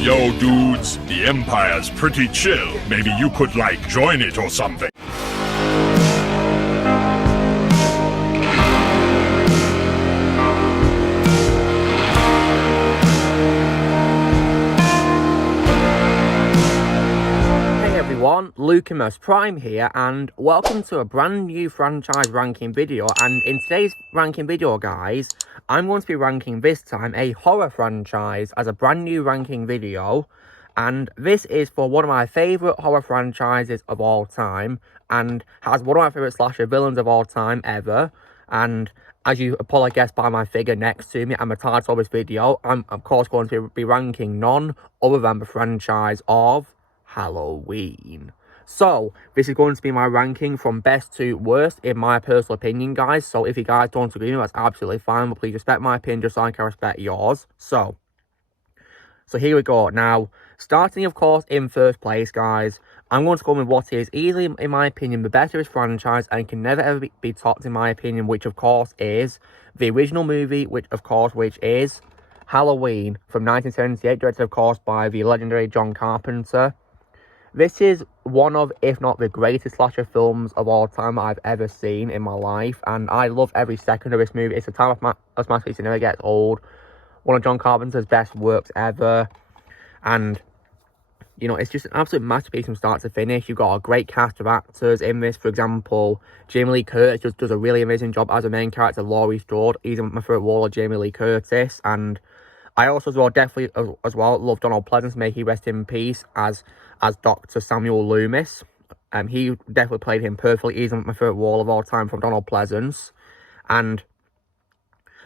Yo, dudes, the Empire's pretty chill. Maybe you could, join it or something. Lucimus Prime here, and welcome to a brand new franchise ranking video. And in today's ranking video, guys, I'm going to be ranking this time a horror franchise as a brand new ranking video. And this is for one of my favourite horror franchises of all time, and has one of my favourite slasher villains of all time ever. And as you probably guessed by my figure next to me and the title of this video, I'm of course going to be ranking none other than the franchise of Halloween. So, this is going to be my ranking from best to worst, in my personal opinion, guys. So, if you guys don't agree with me, that's absolutely fine. But please respect my opinion just so I can respect yours. So here we go. Now, starting, of course, in first place, guys, I'm going to go with what is easily, in my opinion, the best of this franchise and can never ever be topped, in my opinion, which, of course, is the original movie, which is Halloween from 1978, directed, of course, by the legendary John Carpenter. This is one of, if not the greatest slasher films of all time that I've ever seen in my life. And I love every second of this movie. It's a time of masterpiece that never gets old. One of John Carpenter's best works ever. And, you know, it's just an absolute masterpiece from start to finish. You've got a great cast of actors in this. For example, Jamie Lee Curtis just does a really amazing job as a main character, Laurie Strode. He's my favourite role of Jamie Lee Curtis. And I also, definitely love Donald Pleasence, may he rest in peace, as Dr. Samuel Loomis. He definitely played him perfectly. He's my favourite role of all time from Donald Pleasence. And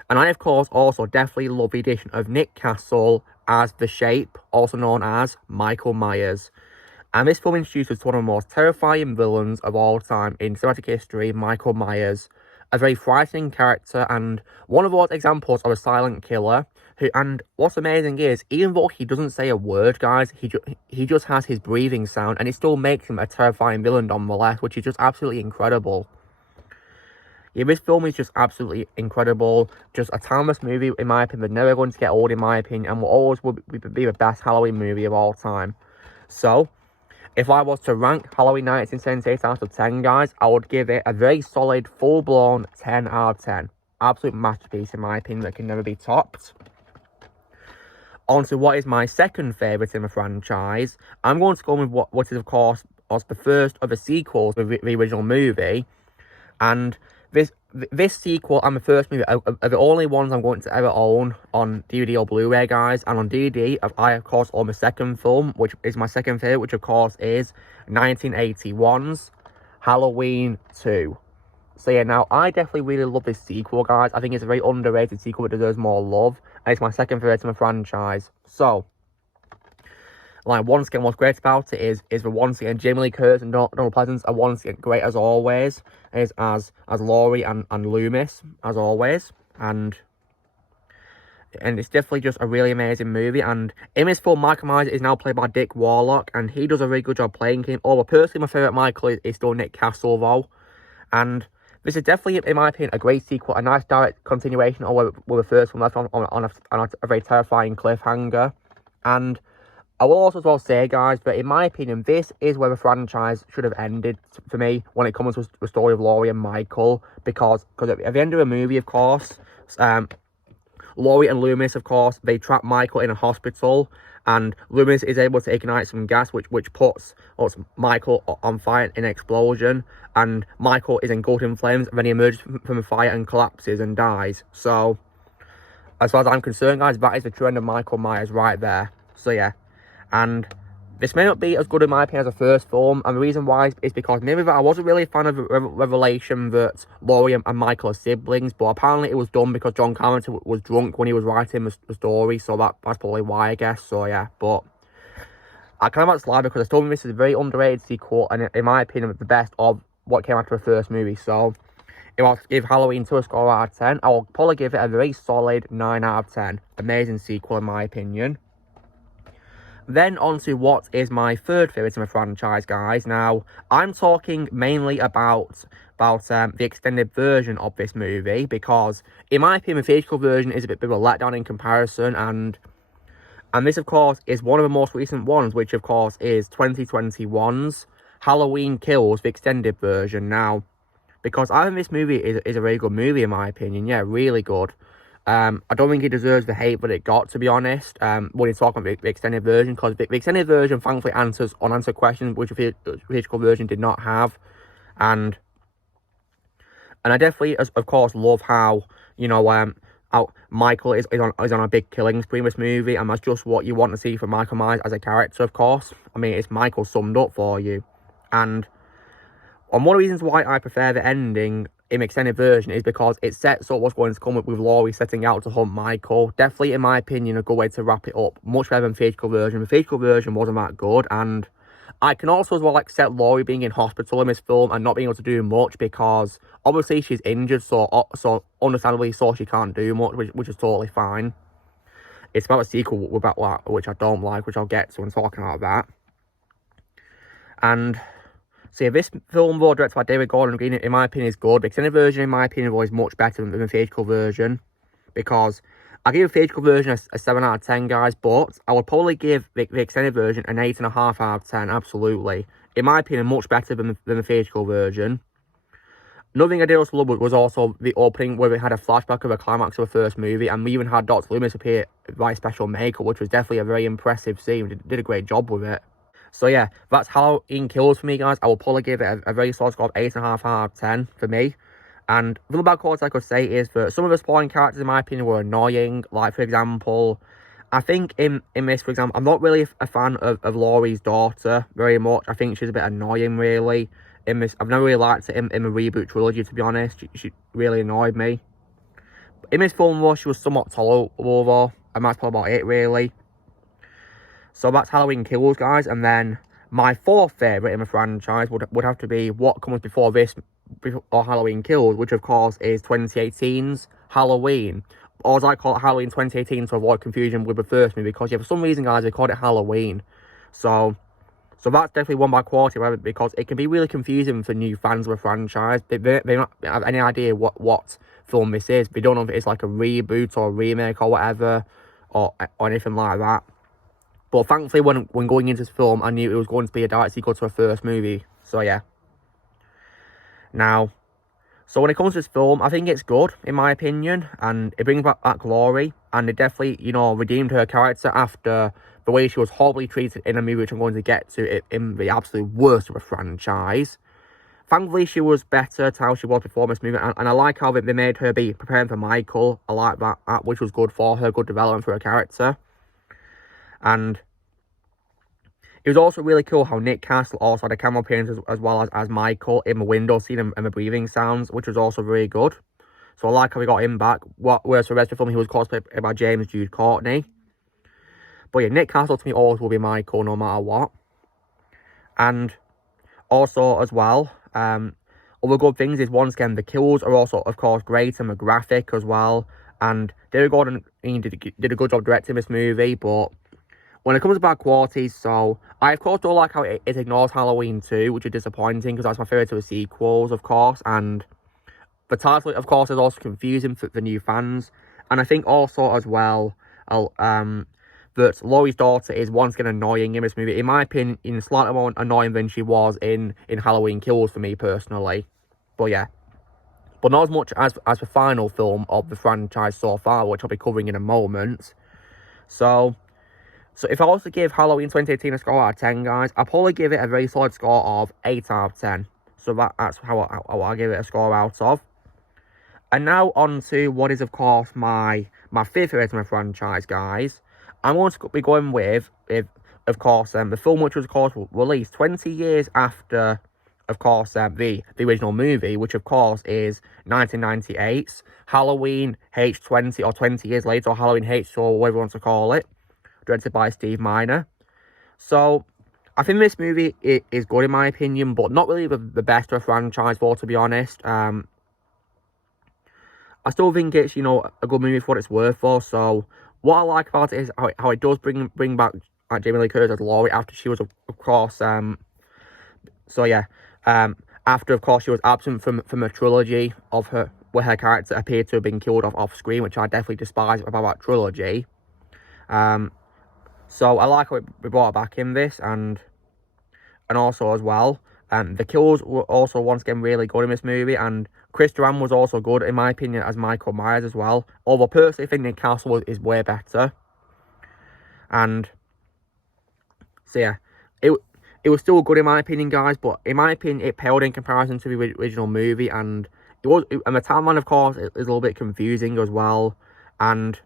I, of course, also definitely love the addition of Nick Castle as The Shape, also known as Michael Myers. And this film introduces one of the most terrifying villains of all time in cinematic history, Michael Myers. A very frightening character and one of those examples of a silent killer. And what's amazing is, even though he doesn't say a word, guys, he just has his breathing sound, and it still makes him a terrifying villain nonetheless, which is just absolutely incredible. Yeah, this film is just absolutely incredible. Just a timeless movie, in my opinion, never going to get old, in my opinion, and will always be the best Halloween movie of all time. So, if I was to rank Halloween 1978 out of 10, guys, I would give it a very solid, full-blown 10 out of 10. Absolute masterpiece, in my opinion, that can never be topped. On to what is my second favourite in the franchise. I'm going to go with what is, of course, was the first of the sequels of the original movie. And this sequel and the first movie are the only ones I'm going to ever own on DVD or Blu-ray, guys. And on DVD, I, of course, own the second film, which is my second favourite, which, of course, is 1981's Halloween 2. So yeah, now, I definitely really love this sequel, guys. I think it's a very underrated sequel that deserves more love. And it's my second favourite in the franchise. So, once again, what's great about it is that once again, Jamie Lee Curtis and Donald Pleasence are once again great as always. As Laurie and Loomis, as always. And it's definitely just a really amazing movie. And in this film, Michael Myers is now played by Dick Warlock. And he does a really good job playing him. Although, personally, my favourite Michael is still Nick Castle, though. And this is definitely, in my opinion, a great sequel, a nice direct continuation of the first one, left on a very terrifying cliffhanger. And I will also as well say, guys, that in my opinion, this is where the franchise should have ended for me when it comes to the story of Laurie and Michael. Because at the end of the movie, of course, Laurie and Loomis, of course, they trap Michael in a hospital. And Loomis is able to ignite some gas, which puts Michael on fire in an explosion. And Michael is engulfed in flames, and then he emerges from the fire and collapses and dies. So, as far as I'm concerned, guys, that is the true end of Michael Myers right there. So, yeah. And this may not be as good, in my opinion, as the first film. And the reason why is because maybe that I wasn't really a fan of the revelation that Laurie and Michael are siblings. But apparently it was done because John Carpenter was drunk when he was writing the story. So that's probably why, I guess. So, yeah. But I kind of slide because I told me this is a very underrated sequel. And in my opinion, the best of what came after the first movie. So, if I was to give Halloween 2 a score out of 10, I will probably give it a very solid 9 out of 10. Amazing sequel, in my opinion. Then on to what is my third favourite in the franchise, guys. Now, I'm talking mainly about the extended version of this movie, because in my opinion, the theatrical version is a bit of a letdown in comparison, and And this, of course, is one of the most recent ones, which, of course, is 2021's Halloween Kills, the extended version. Now, because I think this movie is a very good movie, in my opinion. Yeah, really good. I don't think it deserves the hate that it got, to be honest, when you're talking about the extended version, because the extended version, thankfully, answers unanswered questions, which the theatrical version did not have. And I definitely, of course, love how, you know, how Michael is on a big killing spree in this movie, and that's just what you want to see from Michael Myers as a character, of course. I mean, it's Michael summed up for you. And one of the reasons why I prefer the ending in the extended version is because it sets up what's going to come with Laurie setting out to hunt Michael. Definitely, in my opinion, a good way to wrap it up. Much better than the theatrical version. The theatrical version wasn't that good, and I can also as well accept Laurie being in hospital in this film and not being able to do much because obviously she's injured, so understandably so she can't do much, which is totally fine. It's about a sequel about that, which I don't like, which I'll get to when talking about that. And so yeah, this film, though, directed by David Gordon Green, in my opinion, is good. The extended version, in my opinion, was much better than the theatrical version, because I give the theatrical version a 7 out of 10, guys, but I would probably give the extended version an 8.5 out of 10, absolutely. In my opinion, much better than the theatrical version. Another thing I did also love was also the opening, where we had a flashback of the climax of the first movie, and we even had Dr. Loomis appear by special makeup, which was definitely a very impressive scene. Did a great job with it. So yeah, that's Halloween Kills for me, guys. I will probably give it a very solid score of 8.5 out of 10 for me. And the other bad quotes I could say is that some of the supporting characters, in my opinion, were annoying. Like, for example, I think in this, for example, I'm not really a fan of Laurie's daughter very much. I think she's a bit annoying, really. In this, I've never really liked it in the reboot trilogy, to be honest. She really annoyed me. In this film, though, she was somewhat tolerable, though. And that's probably about it, really. So that's Halloween Kills, guys. And then my fourth favourite in the franchise would have to be what comes before this, or Halloween Kills, which of course is 2018's Halloween. Or as I call it, Halloween 2018, to avoid confusion with the first movie, because yeah, for some reason, guys, they called it Halloween. So that's definitely one by quality, right? Because it can be really confusing for new fans of a franchise. They don't have any idea what film this is. They don't know if it's like a reboot or a remake or whatever, or anything like that. But thankfully, when going into this film, I knew it was going to be a direct sequel to a first movie. So yeah. Now, so when it comes to this film, I think it's good, in my opinion, and it brings back Laurie, and it definitely, you know, redeemed her character after the way she was horribly treated in a movie, which I'm going to get to in the absolute worst of a franchise. Thankfully, she was better to how she was before this movie, and I like how they made her be preparing for Michael. I like that, which was good for her, good development for her character. And it was also really cool how Nick Castle also had a camera appearance as well as Michael in the window scene and the breathing sounds, which was also very good. So I like how we got him back. Whereas for the rest of the film, he was cosplayed by James Jude Courtney. But yeah, Nick Castle to me always will be Michael no matter what. And also as well, other good things is, once again, the kills are also, of course, great, and the graphic as well. And David Gordon did a good job directing this movie, but when it comes to bad qualities, so I of course don't like how it ignores Halloween 2, which is disappointing, because that's my favourite of the sequels, of course, and the title, of course, is also confusing for new fans. And I think also as well, that Laurie's daughter is once again annoying in this movie. In my opinion, slightly more annoying than she was in Halloween Kills for me personally. But yeah. But not as much as the final film of the franchise so far, which I'll be covering in a moment. So if I was to give Halloween 2018 a score out of 10, guys, I'll probably give it a very solid score of 8 out of 10. So that's how I give it a score out of. And now on to what is, of course, my fifth favorite in the franchise, guys. I'm going to be going with, of course, the film which was, of course, released 20 years after, of course, the original movie, which, of course, is 1998's Halloween H20, or 20 years later, or Halloween H, or whatever you want to call it, directed by Steve Miner. So I think this movie is good in my opinion, but not really the best of a franchise, for, to be honest. I still think it's, you know, a good movie for what it's worth for. So what I like about it is how it does bring back Jamie Lee Curtis as Laurie after she was, of course, so yeah, after, of course, she was absent from a trilogy of her, where her character appeared to have been killed off screen, which I definitely despise about that trilogy. So I like how we brought it back in this, and also as well, the kills were also once again really good in this movie, and Chris Duran was also good in my opinion as Michael Myers as well. Although personally, I think Nick Castle is way better. And so yeah, it was still good in my opinion, guys. But in my opinion, it paled in comparison to the original movie, and and the timeline, of course, is a little bit confusing as well, and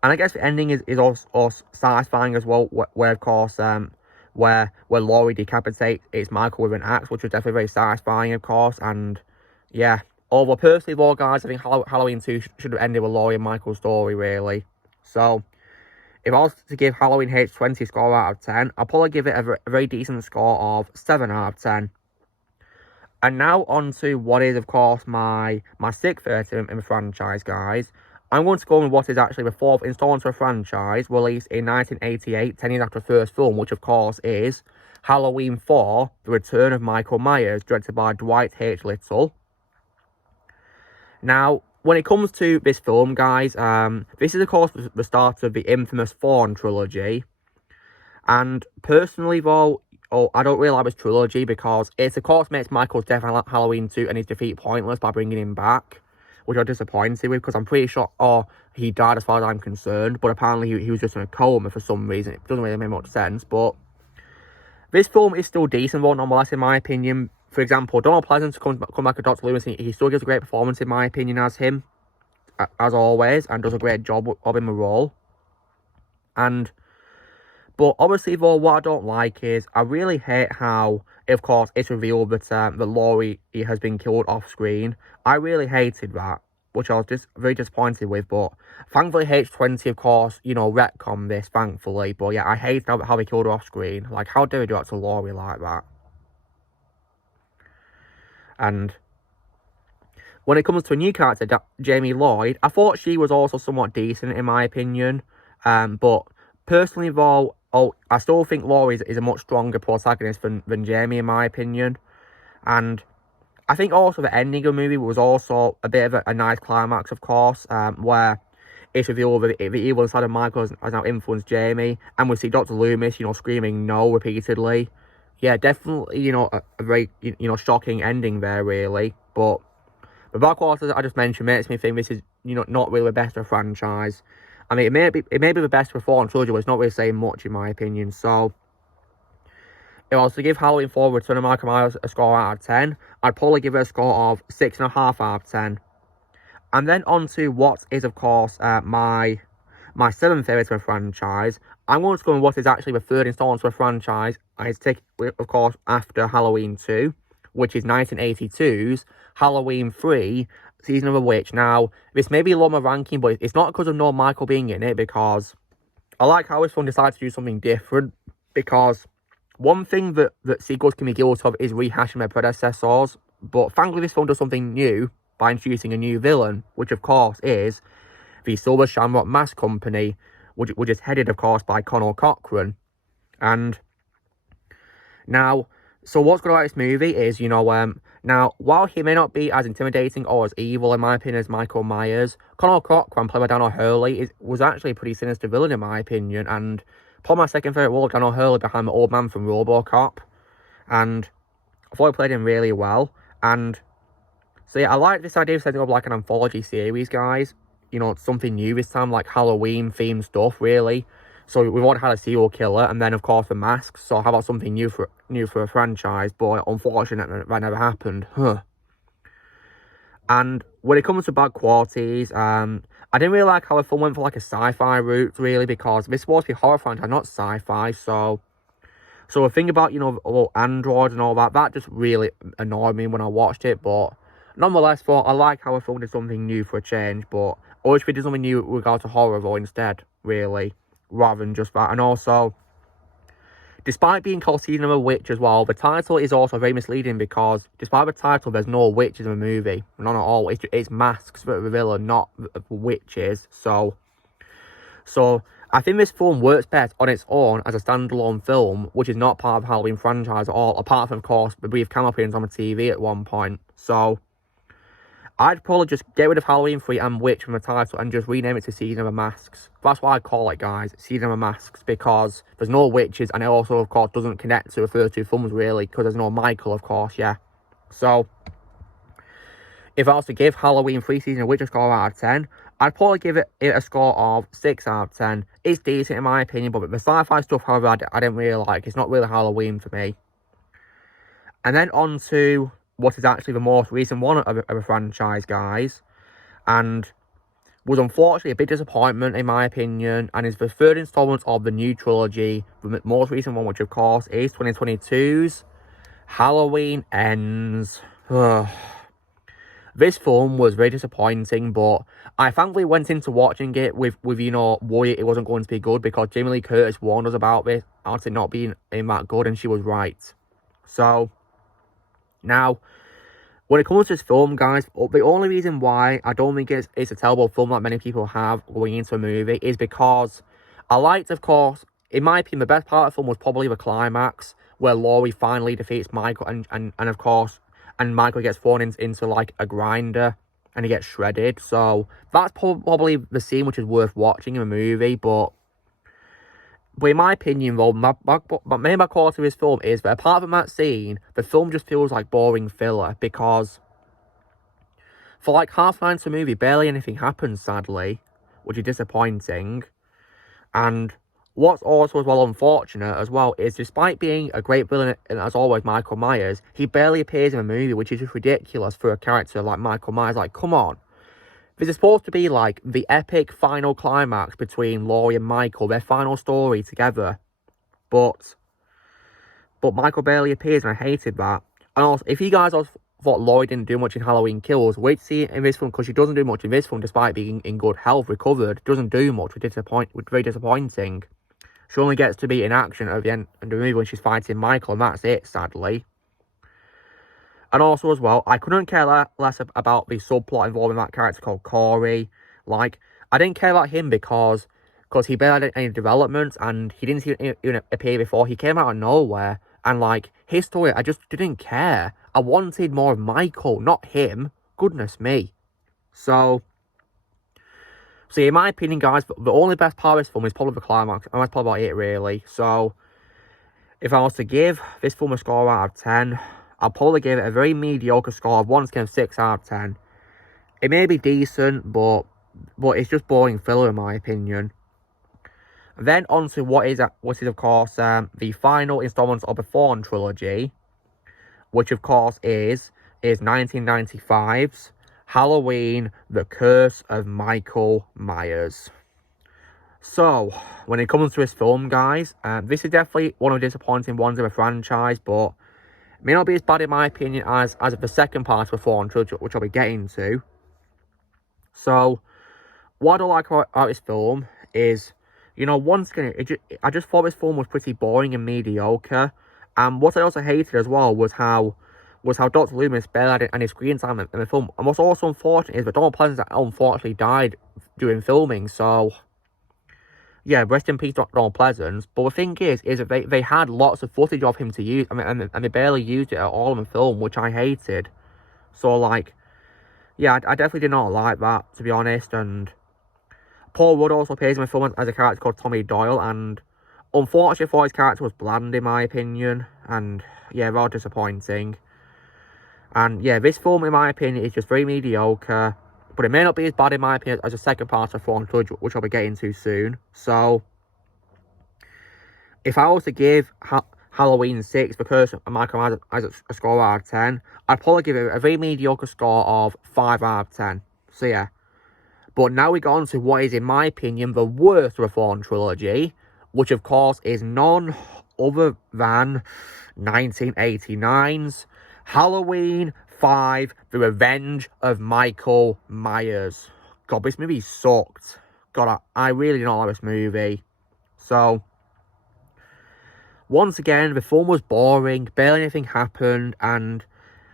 I guess the ending is also satisfying as well, where of course where Laurie decapitates Michael with an axe, which was definitely very satisfying, of course. And yeah, although personally, though, guys, I think Halloween 2 should have ended with Laurie and Michael's story, really. So if I was to give Halloween H20 a score out of 10, I'll probably give it a very decent score of 7 out of 10. And now on to what is, of course, my sixth favorite in the franchise, guys. I'm going to go with what is actually the fourth installment of the franchise, released in 1988, 10 years after the first film, which of course is Halloween 4, The Return of Michael Myers, directed by Dwight H. Little. Now, when it comes to this film, guys, this is of course the start of the infamous Thorne trilogy. And personally, though, I don't really like this trilogy because it of course makes Michael's death in Halloween 2 and his defeat pointless by bringing him back, which I'm disappointed with, because I'm pretty sure he died as far as I'm concerned, but apparently he was just in a coma for some reason. It doesn't really make much sense, but this film is still decent, though, nonetheless, in my opinion. For example, Donald Pleasence come back as Dr. Loomis, and he still gives a great performance, in my opinion, as him, as always, and does a great job of in the role. But obviously, though, what I don't like is I really hate how, of course, it's revealed that Laurie has been killed off screen. I really hated that, which I was just very disappointed with. But thankfully, H20, of course, retconned this, thankfully. But yeah, I hate how they killed her off screen. Like, how dare they do that to Laurie like that? And when it comes to a new character, Jamie Lloyd, I thought she was also somewhat decent, in my opinion. But personally, though, I still think Laurie is a much stronger protagonist than Jamie, in my opinion. And I think also the ending of the movie was also a bit of a nice climax, of course, where it's revealed that the evil inside of Michael has now influenced Jamie, and we see Dr. Loomis, screaming no repeatedly. Yeah, definitely, a very, shocking ending there, really. But the Black Waters I just mentioned makes me think this is, not really the best of the franchise. I mean, it may be the best of the Thorne trilogy, but it's not really saying much, in my opinion. So, if I was to give Halloween 4 Return of Michael Myers a score out of 10, I'd probably give it a score of 6.5 out of 10. And then on to what is, of course, my seventh favourite of the franchise. I'm going to go with what is actually the third installment of the franchise. And it's taken, of course, after Halloween 2, which is 1982's Halloween 3, Season of the Witch. Now, this may be a lot more ranking, but it's not because of no Michael being in it, because I like how this one decided to do something different, because one thing that sequels can be guilty of is rehashing their predecessors, but thankfully this film does something new by introducing a new villain, which of course is the Silver Shamrock Mask Company, which is headed, of course, by Conal Cochran. And now, so what's good about this movie is, now, while he may not be as intimidating or as evil, in my opinion, as Michael Myers, Conal Cochran, played by Dan O'Hurley, was actually a pretty sinister villain, in my opinion, and probably my second favourite role of Dan O'Hurley behind the old man from RoboCop, and I thought he played him really well. And so yeah, I like this idea of setting up like an anthology series, guys, something new this time, like Halloween-themed stuff, really. So we've already had a serial killer, and then, of course, the masks. So how about something new for a franchise? But unfortunately, that never happened. And when it comes to bad qualities, I didn't really like how the film went for like a sci-fi route, really, because this was supposed to be horror franchise, not sci-fi. So the thing about, androids and all that just really annoyed me when I watched it. But nonetheless, I like how the film did something new for a change. But I wish we did something new with regard to horror, though, instead, really, rather than just that. And also, despite being called Season of a Witch as well, the title is also very misleading, because despite the title, there's no witches in the movie. None at all. It's masks for the villain, not witches. So I think this film works best on its own as a standalone film, which is not part of the Halloween franchise at all, apart from, of course, the brief cameo appearance on the TV at one point. So I'd probably just get rid of Halloween 3 and Witch from the title and just rename it to Season of the Masks. That's what I call it, guys. Season of the Masks, because there's no witches, and it also, of course, doesn't connect to the first two films, really, because there's no Michael, of course, yeah. So, if I was to give Halloween 3 Season of Witch a score out of 10, I'd probably give it a score of 6 out of 10. It's decent, in my opinion, but the sci-fi stuff, however, I didn't really like. It's not really Halloween for me. And then on to what is actually the most recent one of a franchise, guys, and was unfortunately a big disappointment in my opinion, and is the third installment of the new trilogy, the most recent one, which of course is 2022's Halloween Ends. This film was very disappointing, but I thankfully went into watching it with you know, worry it wasn't going to be good, because Jamie Lee Curtis warned us about this, actually not being that good, and she was right. So, now, when it comes to this film, guys, the only reason why I don't think it's a terrible film that many people have going into a movie is because I liked, of course, in my opinion, the best part of the film was probably the climax, where Laurie finally defeats Michael, and of course, and Michael gets thrown into like a grinder, and he gets shredded. So, that's probably the scene which is worth watching in the movie, but in my opinion, though, my main quality of this film is that apart from that scene, the film just feels like boring filler, because for like half an hour into the movie, barely anything happens, sadly, which is disappointing. And what's also as well unfortunate as well is, despite being a great villain, and as always, Michael Myers, he barely appears in the movie, which is just ridiculous for a character like Michael Myers. Like, come on. This is supposed to be like the epic final climax between Laurie and Michael, their final story together. But Michael barely appears, and I hated that. And also, if you guys also thought Laurie didn't do much in Halloween Kills, wait to see it in this film, because she doesn't do much in this film despite being in good health, recovered. Doesn't do much, which is very disappointing. She only gets to be in action at the end of the movie when she's fighting Michael, and that's it, sadly. And also, as well, I couldn't care less about the subplot involving that character called Corey. Like, I didn't care about him because he barely had any development, and he didn't even appear before. He came out of nowhere, and, like, his story, I just didn't care. I wanted more of Michael, not him. Goodness me. So, in my opinion, guys, the only best part of this film is probably the climax, and that's probably about it, really. So, if I was to give this film a score out of 10... I'll probably give it a very mediocre score of, once again, 6 out of 10. It may be decent, but it's just boring filler in my opinion. Then on to what is of course the final installment of the Thorne trilogy, which of course is 1995's Halloween: The Curse of Michael Myers. So, when it comes to this film, guys, this is definitely one of the disappointing ones of the franchise, but it may not be as bad in my opinion as the second part of the Thorne trilogy, which I'll be getting to. So, what I don't like about this film is, you know, once again, I just thought this film was pretty boring and mediocre. And what I also hated as well was how Dr. Loomis barely had any screen time in the film. And what's also unfortunate is that Donald Pleasence unfortunately died during filming, so yeah, rest in peace, Donald Pleasence. But the thing is that they had lots of footage of him to use, and they barely used it at all in the film, which I hated. So, like, yeah, I definitely did not like that, to be honest. And Paul Rudd also appears in the film as a character called Tommy Doyle, and unfortunately for his character was bland in my opinion, and yeah, rather disappointing. And yeah, this film, in my opinion, is just very mediocre. But it may not be as bad, in my opinion, as the second part of Thorne trilogy, which I'll be getting to soon. So, if I was to give Halloween 6, The Curse of Michael Myers, as a score out of 10, I'd probably give it a very mediocre score of 5 out of 10. So, yeah. But now we go on to what is, in my opinion, the worst of the Thorne trilogy, which, of course, is none other than 1989's Halloween 5, The Revenge of Michael Myers. God, this movie sucked. God, I really did not like this movie. So, once again, the film was boring, barely anything happened, and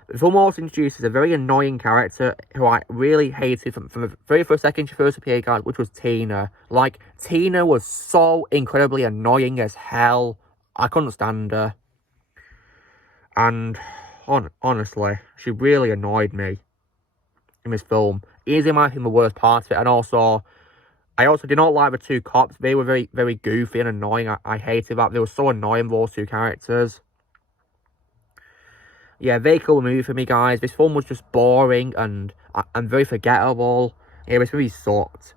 the film also introduces a very annoying character who I really hated from the very first second she first appeared, guys, which was Tina. Like, Tina was so incredibly annoying as hell. I couldn't stand her. And honestly, she really annoyed me. in this film. Easily, in my opinion, the worst part of it. And also, I also did not like the two cops. They were very, very goofy and annoying. I hated that. They were so annoying, those two characters. Yeah, very cool movie for me, guys. This film was just boring and very forgettable. Yeah, this movie sucked.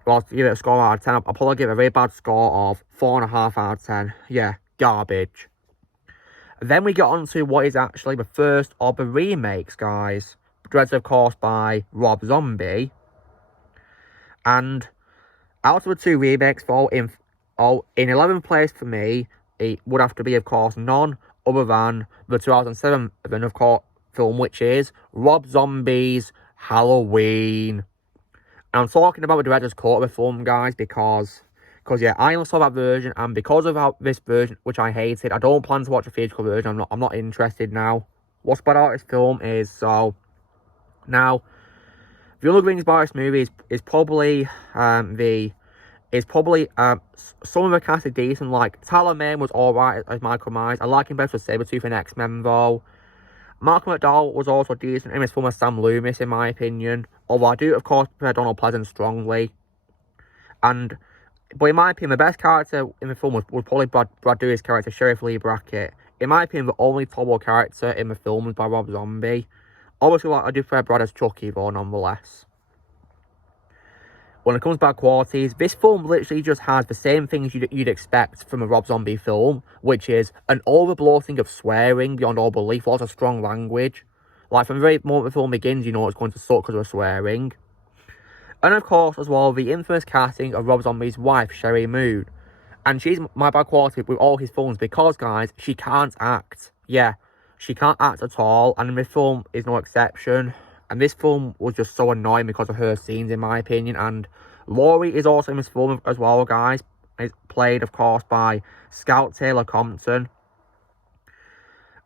If I was to give it a score out of 10, I'll probably give it a very bad score of 4.5 out of 10. Yeah, garbage. Then we get on to what is actually the first of the remakes, guys. Directed, of course, by Rob Zombie. And out of the two remakes, though, in 11th place for me, it would have to be, of course, none other than the 2007, of course, film, which is Rob Zombie's Halloween. And I'm talking about the director's cut of the film, guys, because yeah, I only saw that version, and because of this version, which I hated, I don't plan to watch the theatrical version. I'm not interested now. What's better about this film is, so now the only things about this movie is probably some of the cast is decent. Like Tyler Mane was alright as Michael Myers. I like him better as Sabretooth and X-Men though. Malcolm McDowell was also decent in this film as Sam Loomis, in my opinion. Although I do, of course, prefer Donald Pleasence strongly. But in my opinion, the best character in the film was probably Brad Dourif's character, Sheriff Lee Brackett. In my opinion, the only tolerable character in the film was by Rob Zombie. Obviously, I do prefer Brad as Chucky, though, nonetheless. When it comes to bad qualities, this film literally just has the same things you'd expect from a Rob Zombie film, which is an overbloating of swearing beyond all belief, lots of strong language. Like, from the very moment the film begins, you know it's going to suck because of swearing. And of course, as well, the infamous casting of Rob Zombie's wife, Sherry Moon. And she's my bad quality with all his films because, guys, she can't act. Yeah, she can't act at all, and this film is no exception. And this film was just so annoying because of her scenes, in my opinion. And Laurie is also in this film as well, guys. It's played, of course, by Scout Taylor Compton.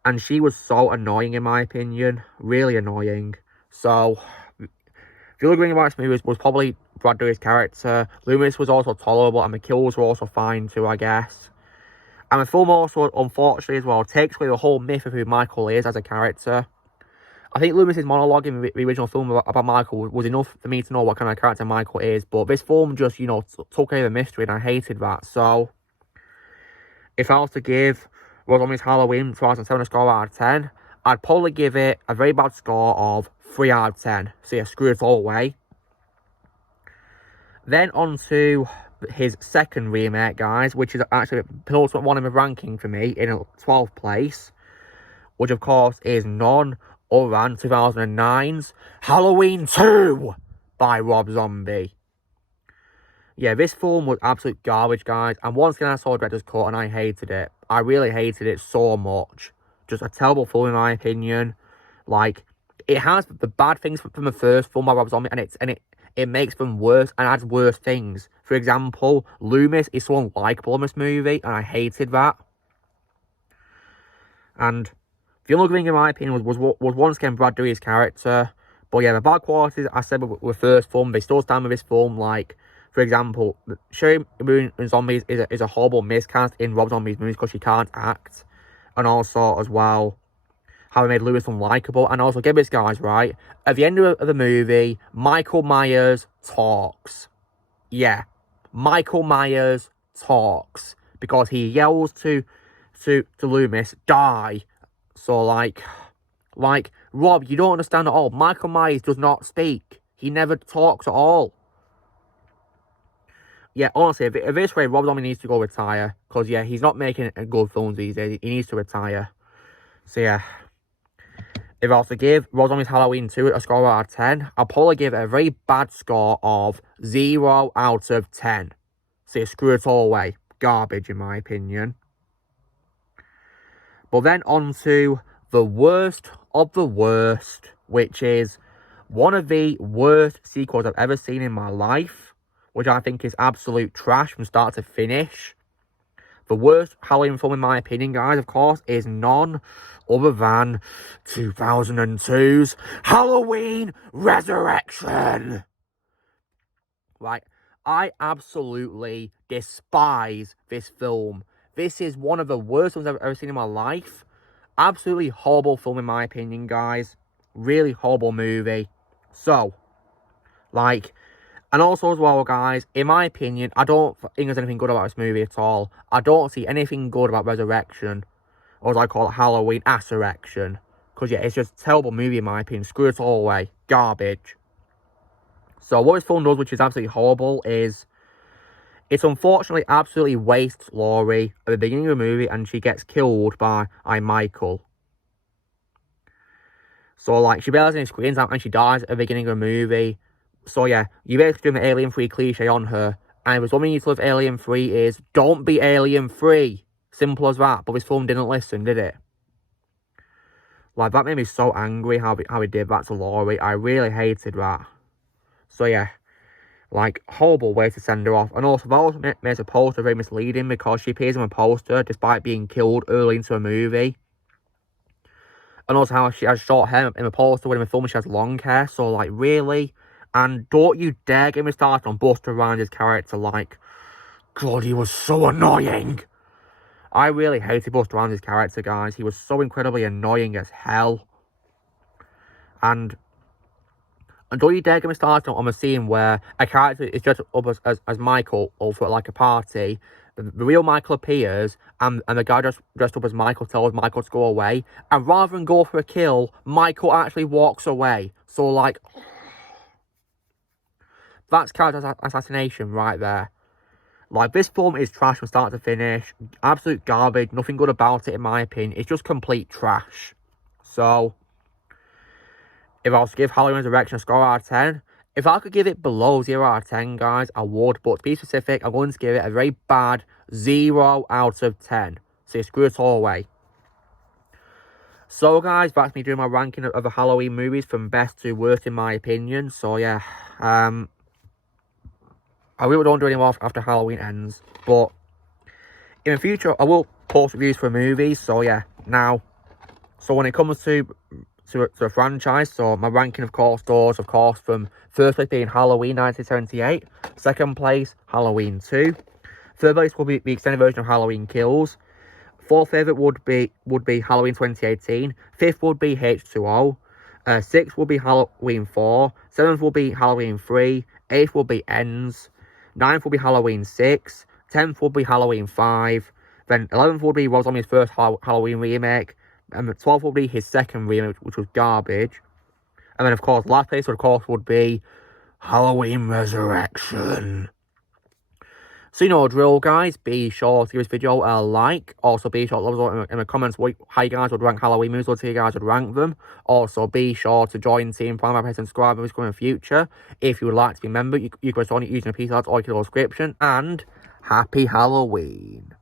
And she was so annoying, in my opinion. Really annoying. So, the other thing about this movie was probably Brad Dourif's character. Loomis was also tolerable, and the kills were also fine too, I guess. And the film also, unfortunately as well, takes away the whole myth of who Michael is as a character. I think Loomis's monologue in the original film about Michael was enough for me to know what kind of character Michael is. But this film just, you know, took away the mystery, and I hated that. So, if I was to give Rob Zombie's Halloween 2007 a score out of 10, I'd probably give it a very bad score of 3 out of 10. So yeah, screw it all away. Then on to his second remake, guys, which is actually the penultimate one in the ranking for me, in 12th place, which of course is none other than 2009's Halloween 2 by Rob Zombie. Yeah, this film was absolute garbage, guys, and once again I saw a director's cut and I hated it. I really hated it so much. Just a terrible film in my opinion. Like, it has the bad things from the first film by Rob Zombie, and it makes them worse and adds worse things. For example, Loomis is so unlikable in this movie, and I hated that. And the only thing, in my opinion, was once again Brad Dourif's character. But yeah, the bad qualities I said with the first film, they still stand with this film. Like, for example, Sherry Moon and Zombies is a horrible miscast in Rob Zombie's movies because she can't act. And also, as well, how they made Lewis unlikable. And also, get this, guys, right? At the end of the movie, Michael Myers talks. Yeah, Michael Myers talks. Because he yells to Loomis, die. So, like, Rob, you don't understand at all. Michael Myers does not speak. He never talks at all. Yeah, honestly, if this way, Rob Zombie needs to go retire. Because, yeah, he's not making good films these days. He needs to retire. So, yeah. If I was to give Rob Zombie's Halloween 2 a score out of 10, I'll probably give it a very bad score of 0 out of 10. So, yeah, screw it all away. Garbage, in my opinion. But then on to the worst of the worst, which is one of the worst sequels I've ever seen in my life, which I think is absolute trash from start to finish. The worst Halloween film, in my opinion, guys, of course, is none other than 2002's Halloween Resurrection. Right, I absolutely despise this film. This is one of the worst films I've ever seen in my life. Absolutely horrible film, in my opinion, guys. Really horrible movie. So, like, and also as well, guys, in my opinion, I don't think there's anything good about this movie at all. I don't see anything good about Resurrection, or as I call it, Halloween Assurrection. Because, yeah, it's just a terrible movie in my opinion. Screw it all away. Garbage. So, what this film does, which is absolutely horrible, is it's unfortunately absolutely wastes Laurie at the beginning of the movie, and she gets killed by Michael. So, like, she barely has any screens out, and she dies at the beginning of the movie. So, yeah, you basically doing the Alien 3 cliche on her. And if there's one thing you need to live Alien 3 is, don't be Alien 3. Simple as that. But this film didn't listen, did it? Like, that made me so angry how he did that to Laurie. I really hated that. So, yeah. Like, horrible way to send her off. And also, that also makes a poster very misleading because she appears in a poster despite being killed early into a movie. And also how she has short hair in the poster, when in the film she has long hair. So, like, really? And don't you dare get me started on Busta Rhymes' character. Like, God, he was so annoying. I really hated Busta Rhymes' character, guys. He was so incredibly annoying as hell. And don't you dare get me started on a scene where a character is dressed up as Michael over at, like, a party. The real Michael appears, and the guy dressed up as Michael tells Michael to go away. And rather than go for a kill, Michael actually walks away. So, like, that's character assassination right there. Like, this film is trash from start to finish. Absolute garbage. Nothing good about it, in my opinion. It's just complete trash. So, if I was to give Halloween Resurrection a score out of 10, if I could give it below 0 out of 10, guys, I would. But to be specific, I'm going to give it a very bad 0 out of 10. So, screw it all away. So, guys, that's me doing my ranking of the Halloween movies from best to worst, in my opinion. So, yeah. I really don't do any more after Halloween ends. But in the future, I will post reviews for movies. So, yeah. Now, so when it comes to a franchise, so my ranking, of course, goes, of course, from first place being Halloween 1978, second place, Halloween 2, third place will be the extended version of Halloween Kills, fourth favourite would be Halloween 2018, fifth would be H2O, sixth will be Halloween 4, seventh will be Halloween 3, eighth will be Ends, ninth will be Halloween 6, 10th will be Halloween 5, then 11th will be Rob Zombie's first Halloween remake, and the 12th will be his second remake, which was garbage. And then, of course, last place, of course, would be Halloween Resurrection. So, you know the drill, guys. Be sure to give this video a like. Also, be sure to let us know in the comments how you guys would rank Halloween movies, or how you guys would rank them. Also, be sure to join Team Prime by pressing subscribe movies coming in the future. If you would like to be a member, you can join it using a piece of or your description. And happy Halloween.